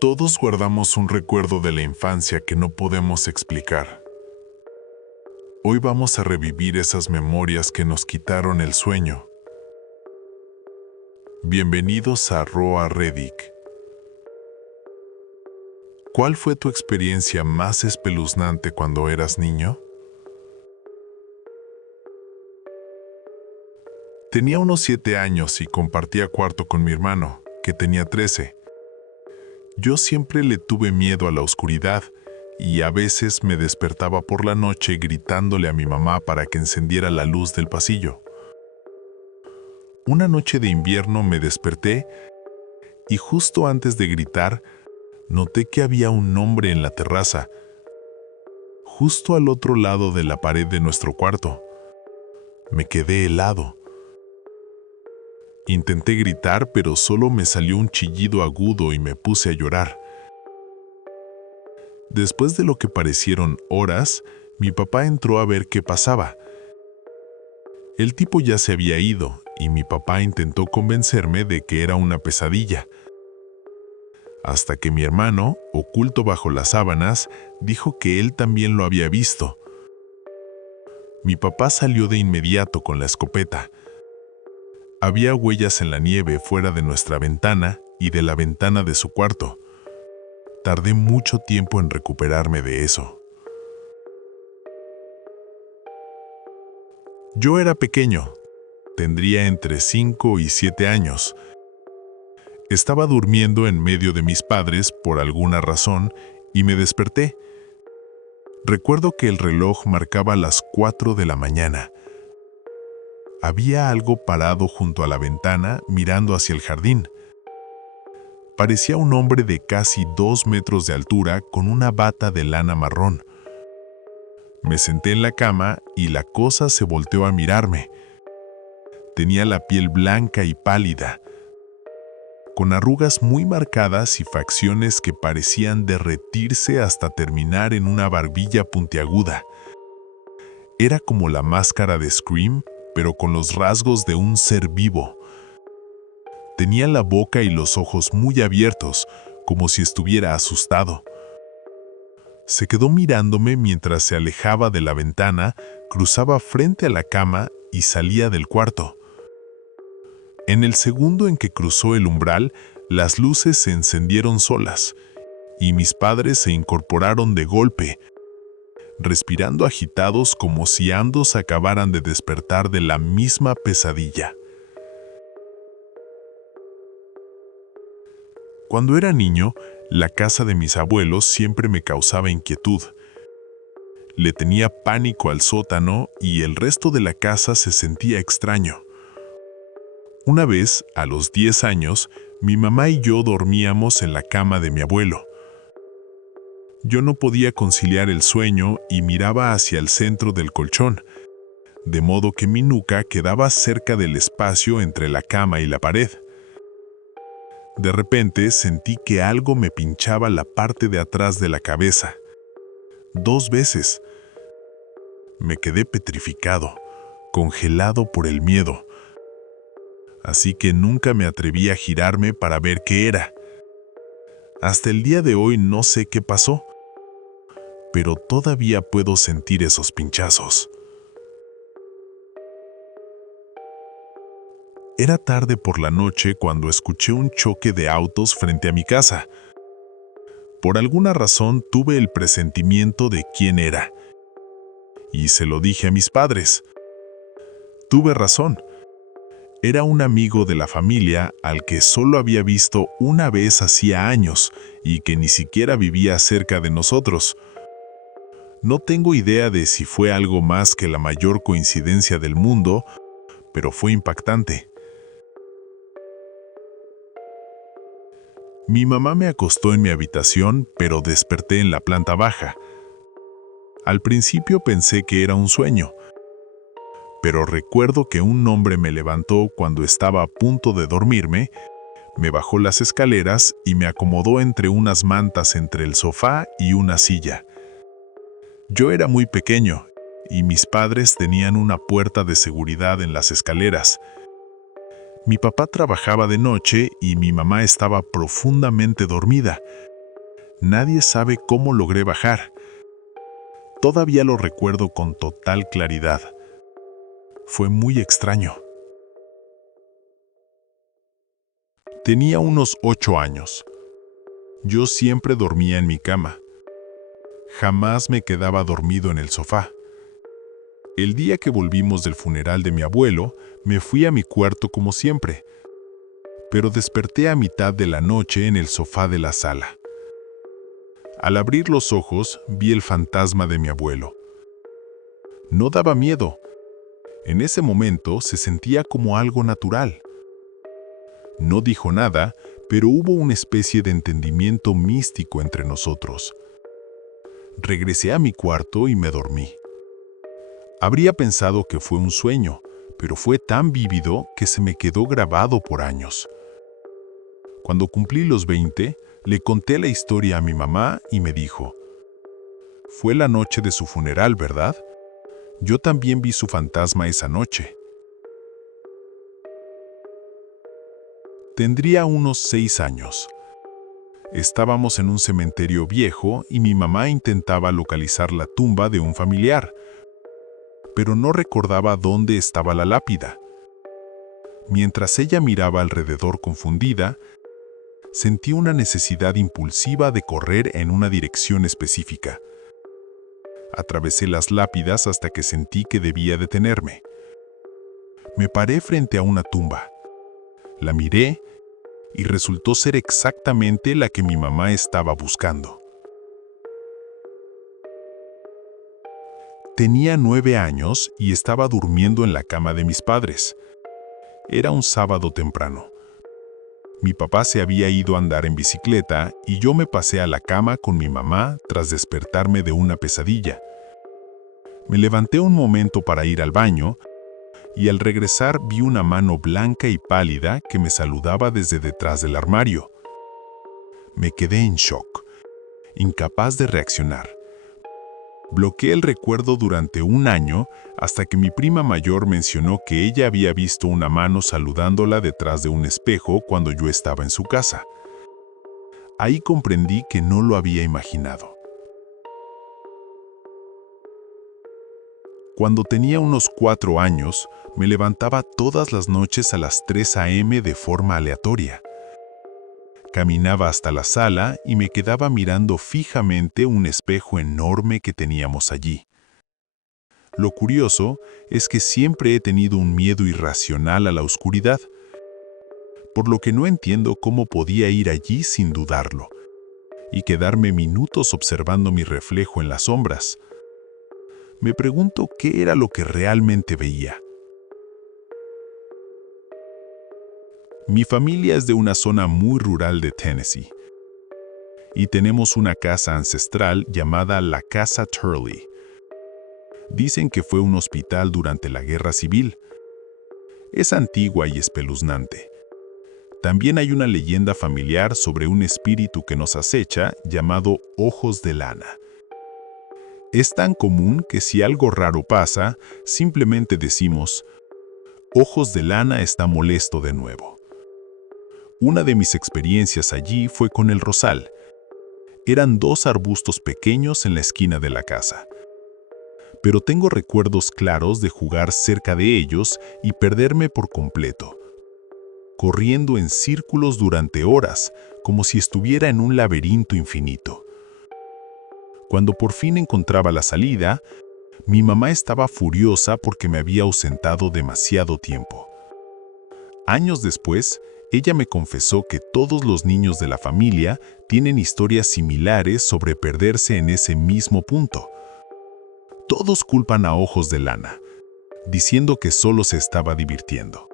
Todos guardamos un recuerdo de la infancia que no podemos explicar. Hoy vamos a revivir esas memorias que nos quitaron el sueño. Bienvenidos a Roa Reddick. ¿Cuál fue tu experiencia más espeluznante cuando eras niño? Tenía unos 7 años y compartía cuarto con mi hermano, que tenía 13. Yo siempre le tuve miedo a la oscuridad y a veces me despertaba por la noche gritándole a mi mamá para que encendiera la luz del pasillo. Una noche de invierno me desperté y justo antes de gritar, noté que había un hombre en la terraza, justo al otro lado de la pared de nuestro cuarto. Me quedé helado. Intenté gritar, pero solo me salió un chillido agudo y me puse a llorar. Después de lo que parecieron horas, mi papá entró a ver qué pasaba. El tipo ya se había ido y mi papá intentó convencerme de que era una pesadilla. Hasta que mi hermano, oculto bajo las sábanas, dijo que él también lo había visto. Mi papá salió de inmediato con la escopeta. Había huellas en la nieve fuera de nuestra ventana y de la ventana de su cuarto. Tardé mucho tiempo en recuperarme de eso. Yo era pequeño, tendría entre 5 y 7 años. Estaba durmiendo en medio de mis padres por alguna razón y me desperté. Recuerdo que el reloj marcaba las 4 de la mañana. Había algo parado junto a la ventana mirando hacia el jardín. Parecía un hombre de casi 2 metros de altura con una bata de lana marrón. Me senté en la cama y la cosa se volteó a mirarme. Tenía la piel blanca y pálida, con arrugas muy marcadas y facciones que parecían derretirse hasta terminar en una barbilla puntiaguda. Era como la máscara de Scream, pero con los rasgos de un ser vivo. Tenía la boca y los ojos muy abiertos, como si estuviera asustado. Se quedó mirándome mientras se alejaba de la ventana, cruzaba frente a la cama y salía del cuarto. En el segundo en que cruzó el umbral, las luces se encendieron solas y mis padres se incorporaron de golpe, respirando agitados como si ambos acabaran de despertar de la misma pesadilla. Cuando era niño, la casa de mis abuelos siempre me causaba inquietud. Le tenía pánico al sótano y el resto de la casa se sentía extraño. Una vez, a los 10 años, mi mamá y yo dormíamos en la cama de mi abuelo. Yo no podía conciliar el sueño y miraba hacia el centro del colchón, de modo que mi nuca quedaba cerca del espacio entre la cama y la pared. De repente sentí que algo me pinchaba la parte de atrás de la cabeza. 2 veces. Me quedé petrificado, congelado por el miedo. Así que nunca me atreví a girarme para ver qué era. Hasta el día de hoy no sé qué pasó, pero todavía puedo sentir esos pinchazos. Era tarde por la noche cuando escuché un choque de autos frente a mi casa. Por alguna razón tuve el presentimiento de quién era, y se lo dije a mis padres. Tuve razón. Era un amigo de la familia al que solo había visto una vez hacía años y que ni siquiera vivía cerca de nosotros. No tengo idea de si fue algo más que la mayor coincidencia del mundo, pero fue impactante. Mi mamá me acostó en mi habitación, pero desperté en la planta baja. Al principio pensé que era un sueño, pero recuerdo que un hombre me levantó cuando estaba a punto de dormirme, me bajó las escaleras y me acomodó entre unas mantas entre el sofá y una silla. Yo era muy pequeño y mis padres tenían una puerta de seguridad en las escaleras. Mi papá trabajaba de noche y mi mamá estaba profundamente dormida, Nadie sabe cómo logré bajar. Todavía lo recuerdo con total claridad. Fue muy extraño. Tenía unos 8 años. Yo siempre dormía en mi cama. Jamás me quedaba dormido en el sofá. El día que volvimos del funeral de mi abuelo, me fui a mi cuarto como siempre, pero desperté a mitad de la noche en el sofá de la sala. Al abrir los ojos, vi el fantasma de mi abuelo. No daba miedo. En ese momento se sentía como algo natural. No dijo nada, pero hubo una especie de entendimiento místico entre nosotros. Regresé a mi cuarto y me dormí. Habría pensado que fue un sueño, pero fue tan vívido que se me quedó grabado por años. Cuando cumplí los 20, le conté la historia a mi mamá y me dijo: «Fue la noche de su funeral, ¿verdad? Yo también vi su fantasma esa noche». Tendría unos 6 años. Estábamos en un cementerio viejo y mi mamá intentaba localizar la tumba de un familiar, pero no recordaba dónde estaba la lápida. Mientras ella miraba alrededor confundida, sentí una necesidad impulsiva de correr en una dirección específica. Atravesé las lápidas hasta que sentí que debía detenerme. Me paré frente a una tumba. La miré y resultó ser exactamente la que mi mamá estaba buscando. Tenía 9 años y estaba durmiendo en la cama de mis padres. Era un sábado temprano. Mi papá se había ido a andar en bicicleta y yo me pasé a la cama con mi mamá tras despertarme de una pesadilla. Me levanté un momento para ir al baño y al regresar vi una mano blanca y pálida que me saludaba desde detrás del armario. Me quedé en shock, incapaz de reaccionar. Bloqueé el recuerdo durante un año hasta que mi prima mayor mencionó que ella había visto una mano saludándola detrás de un espejo cuando yo estaba en su casa. Ahí comprendí que no lo había imaginado. Cuando tenía unos 4 años, me levantaba todas las noches a las 3 a.m. de forma aleatoria. Caminaba hasta la sala y me quedaba mirando fijamente un espejo enorme que teníamos allí. Lo curioso es que siempre he tenido un miedo irracional a la oscuridad, por lo que no entiendo cómo podía ir allí sin dudarlo, y quedarme minutos observando mi reflejo en las sombras. Me pregunto qué era lo que realmente veía. Mi familia es de una zona muy rural de Tennessee y tenemos una casa ancestral llamada la Casa Turley. Dicen que fue un hospital durante la Guerra Civil. Es antigua y espeluznante. También hay una leyenda familiar sobre un espíritu que nos acecha llamado Ojos de Lana. Es tan común que si algo raro pasa, simplemente decimos: Ojos de Lana está molesto de nuevo. Una de mis experiencias allí fue con el rosal. Eran 2 arbustos pequeños en la esquina de la casa. Pero tengo recuerdos claros de jugar cerca de ellos y perderme por completo, corriendo en círculos durante horas, como si estuviera en un laberinto infinito. Cuando por fin encontraba la salida, mi mamá estaba furiosa porque me había ausentado demasiado tiempo. Años después, ella me confesó que todos los niños de la familia tienen historias similares sobre perderse en ese mismo punto. Todos culpan a Ojos de Lana, diciendo que solo se estaba divirtiendo.